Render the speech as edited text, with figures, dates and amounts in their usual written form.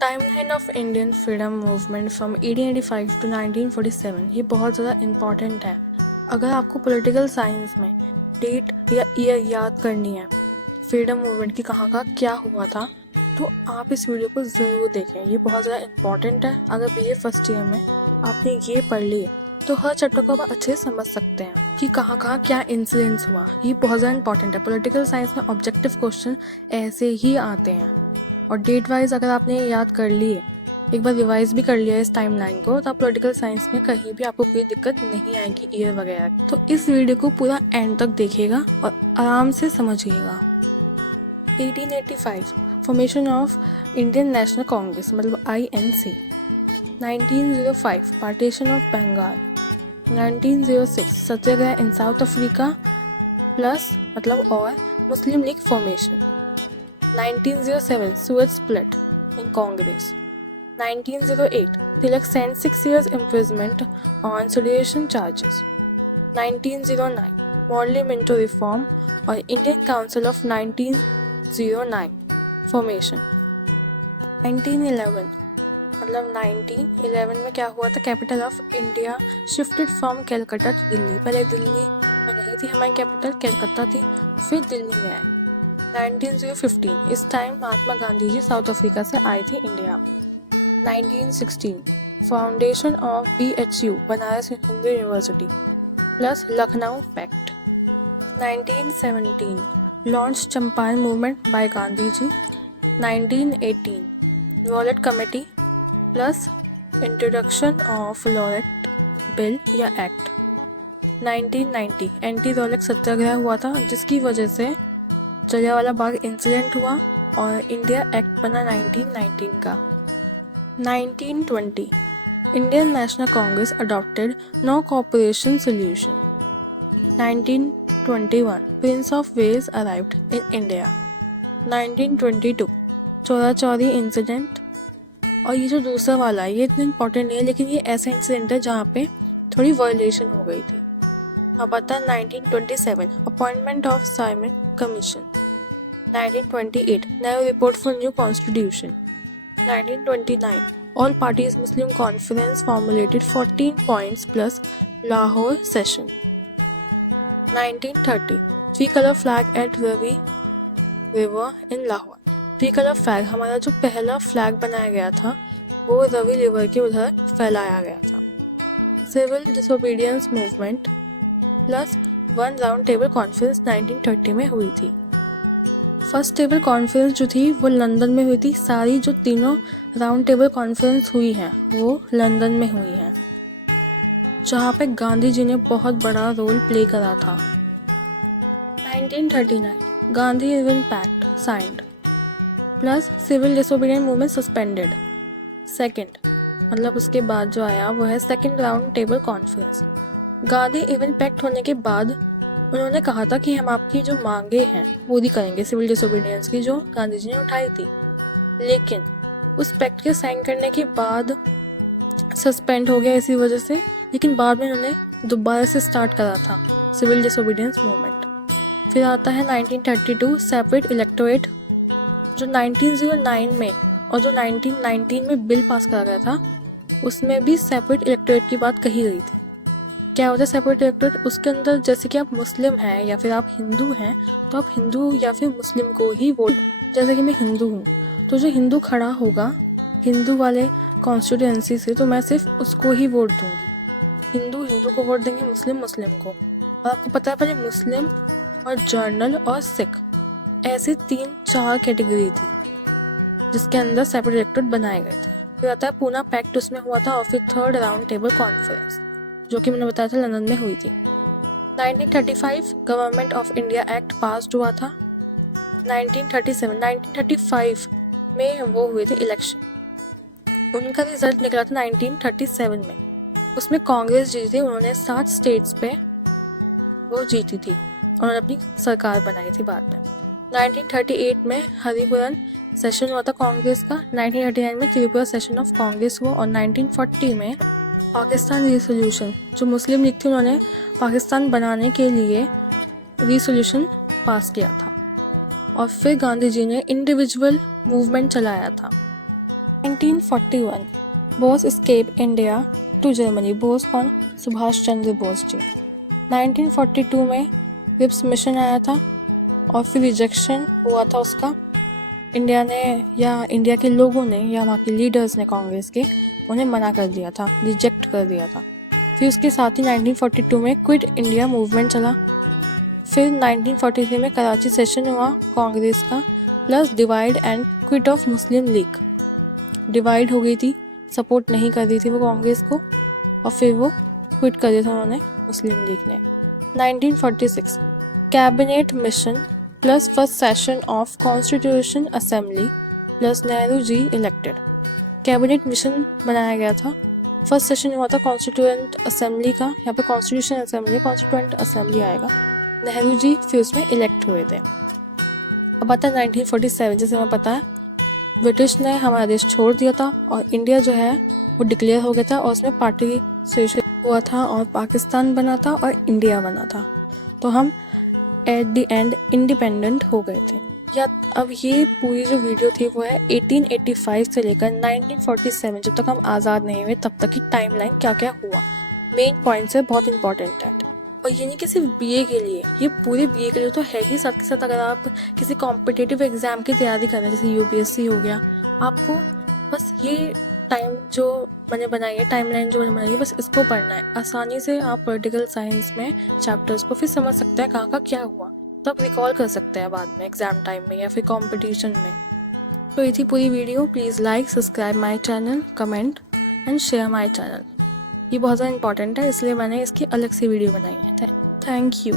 Timeline of Indian freedom movement from 1885 to 1947 ये बहुत ज़्यादा इम्पॉर्टेंट है। अगर आपको पॉलिटिकल साइंस में डेट या ईयर याद करनी है फ्रीडम मूवमेंट की कहाँ का क्या हुआ था, तो आप इस वीडियो को ज़रूर देखें। ये बहुत ज़्यादा इम्पॉर्टेंट है। अगर बीए फर्स्ट ईयर में आपने ये पढ़ ली तो हर चैप्टर को आप अच्छे से समझ सकते हैं कि कहाँ कहाँ क्या इंसिडेंट्स हुआ। ये बहुत ज़्यादा इंपॉर्टेंट है। पॉलिटिकल साइंस में ऑब्जेक्टिव क्वेश्चन ऐसे ही आते हैं। और डेट वाइज अगर आपने याद कर ली है, एक बार रिवाइज भी कर लिया इस टाइमलाइन को, तो आप पॉलिटिकल साइंस में कहीं भी आपको कोई दिक्कत नहीं आएगी ईयर वगैरह। तो इस वीडियो को पूरा एंड तक देखिएगा और आराम से समझिएगा। 1885 formation of Indian National Congress मतलब INC। 1905 partition of Bengal. 1906 satyagraha in South Africa plus मतलब और Muslim League formation. 1907 Suez split in Congress. 1908 Tilak sent 6 years imprisonment on sedition charges. 1909 Morley Minto reform or Indian Council of 1909 formation. 1911 मतलब 1911 में क्या हुआ था, capital of India shifted from Calcutta to Delhi. पहले दिल्ली में नहीं थी हमारी कैपिटल, कैलकाता थी, फिर दिल्ली में आए। 1915 इस time Mahatma Gandhi ji South Africa से आए थे India. 1916 foundation of BHU Banaras Hindu university plus Lucknow pact. 1917 launch Champaran movement by Gandhi ji. 1918 Rowlatt committee plus introduction of Rowlatt bill या एक्ट। 1990 एंटी रॉलेट सत्याग्रह हुआ था, जिसकी वजह से जलियांवाला बाग इंसिडेंट हुआ और इंडिया एक्ट बना 1919 का। 1920 Indian National Congress adopted no cooperation solution. 1921 prince of Wales arrived in India. 1922 Chaura Chauri incident. और ये जो दूसरा वाला है ये इतना इम्पोर्टेंट नहीं है, लेकिन ये ऐसा इंसिडेंट है जहाँ पे थोड़ी वायलेशन हो गई थी। अब आता है 1927 appointment of Simon commission. 1928 Nehru report for new constitution. 1929 all parties Muslim conference formulated 14 points plus Lahore session. 1930 three color flag at Ravi river in Lahore. three color flag हमारा जो पहला फ्लैग बनाया गया था वो रवि रिवर के उधर फैलाया गया था। Civil disobedience movement plus one round table conference 1930 में हुई थी। फर्स्ट टेबल कॉन्फ्रेंस जो थी वो लंदन में हुई थी। सारी जो तीनों राउंड टेबल कॉन्फ्रेंस हुई हैं वो लंदन में हुई हैं, जहाँ पे गांधी जी ने बहुत बड़ा रोल प्ले करा था। 1939 Gandhi Irwin pact signed plus civil disobedience movement suspended. Second मतलब उसके बाद जो आया वो है second round table conference. Gandhi Irwin pact होने के बाद उन्होंने कहा था कि हम आपकी जो मांगे हैं पूरी करेंगे, सिविल डिसोबीडियंस की जो गांधी जी ने उठाई थी। लेकिन उस पैक्ट के साइन करने के बाद सस्पेंड हो गया इसी वजह से, लेकिन बाद में उन्होंने दोबारा से स्टार्ट करा था सिविल डिसोबीडियंस मूवमेंट। फिर आता है 1932 सेपरेट इलेक्टोरेट, जो 1909 में और जो 1919 में बिल पास करा गया था उसमें भी सेपरेट इलेक्टोरेट की बात कही गई थी। क्या होता है सेपरेट इलेक्टोरेट? उसके अंदर जैसे कि आप मुस्लिम हैं या फिर आप हिंदू हैं तो आप हिंदू या फिर मुस्लिम को ही वोट, जैसे कि मैं हिंदू हूँ तो जो हिंदू खड़ा होगा हिंदू वाले कॉन्स्टिट्यूएंसी से तो मैं सिर्फ उसको ही वोट दूंगी। हिंदू हिंदू को वोट देंगे, मुस्लिम मुस्लिम को। और आपको पता है पहले मुस्लिम और जर्नल और सिख ऐसे 3-4 कैटेगरी थी जिसके अंदर सेपरेट इलेक्टोरेट बनाए गए थे। फिर आता है पूना पैक्ट, उसमें हुआ था। और फिर थर्ड राउंड टेबल कॉन्फ्रेंस जो कि मैंने बताया था लंदन में हुई थी। 1935 government of India act passed हुआ था। 1935 में वो हुए थे इलेक्शन, उनका रिजल्ट निकला था 1937 में। उसमें कांग्रेस जीती थी, उन्होंने 7 स्टेट्स पे वो जीती थी, उन्होंने अपनी सरकार बनाई थी बाद में। 1938 में हरिपुरन सेशन हुआ था कांग्रेस का। 1939 में त्रिपुरा सेशन ऑफ कांग्रेस हुआ और 1940 में पाकिस्तान रिसोल्यूशन, जो मुस्लिम लीग थी उन्होंने पाकिस्तान बनाने के लिए रिसोल्यूशन पास किया था। और फिर गांधी जी ने इंडिविजुअल मूवमेंट चलाया था। 1941 Bose escape India to Germany. Bose कौन? सुभाष चंद्र बोस जी। 1942 में विप्स मिशन आया था और फिर रिजेक्शन हुआ था उसका। इंडिया ने या इंडिया के लोगों ने या वहाँ के लीडर्स ने कांग्रेस के उन्हें मना कर दिया था, रिजेक्ट कर दिया था। फिर उसके साथ ही 1942 में क्विट इंडिया मूवमेंट चला। फिर 1943 में कराची सेशन हुआ कांग्रेस का, plus divide and quit of Muslim league. Divide हो गई थी, सपोर्ट नहीं कर रही थी वो कांग्रेस को, और फिर वो क्विट कर दिया था उन्होंने मुस्लिम लीग ने। 1946 cabinet mission plus first session of constitution assembly plus Nehru ji elected. Cabinet mission बनाया गया था, फर्स्ट सेशन हुआ था कॉन्स्टिट्यूएंट असेंबली का, यहाँ पे कॉन्स्टिट्यूशन असेंबली कॉन्स्टिट्यूएंट असेंबली आएगा। नेहरू जी फिर उसमें इलेक्ट हुए थे। अब आता है 1947, जैसे हमें पता है ब्रिटिश ने हमारा देश छोड़ दिया था और इंडिया जो है वो डिक्लेयर हो गया था और उसमें पार्टीशन हुआ था और पाकिस्तान बना था और इंडिया बना था। तो हम एट द एंड इंडिपेंडेंट हो गए थे। या अब ये पूरी जो वीडियो थी वो है 1885 से लेकर 1947 जब तक हम आज़ाद नहीं हुए तब तक की टाइमलाइन क्या क्या हुआ। मेन पॉइंट्स है, बहुत इंपॉर्टेंट है। और ये नहीं कि सिर्फ बीए के लिए, ये पूरे बीए के लिए तो है ही। साथ के साथ अगर आप किसी कॉम्पिटिटिव एग्जाम की तैयारी कर रहे हैं, जैसे यूपीएससी हो गया, आपको बस ये टाइम जो मैंने बनाई है, टाइमलाइन जो मैंने बनाई है, बस इसको पढ़ना है। आसानी से आप पॉलिटिकल साइंस में चैप्टर्स को फिर समझ सकते हैं कहाँ का क्या हुआ, तब रिकॉल कर सकते हैं बाद में एग्जाम टाइम में या फिर कॉम्पिटिशन में। तो ये थी पूरी video. Please like, subscribe my channel, comment and share my channel. ये बहुत ज़्यादा इंपॉर्टेंट है, इसलिए मैंने इसकी अलग से वीडियो बनाई है। Thank you.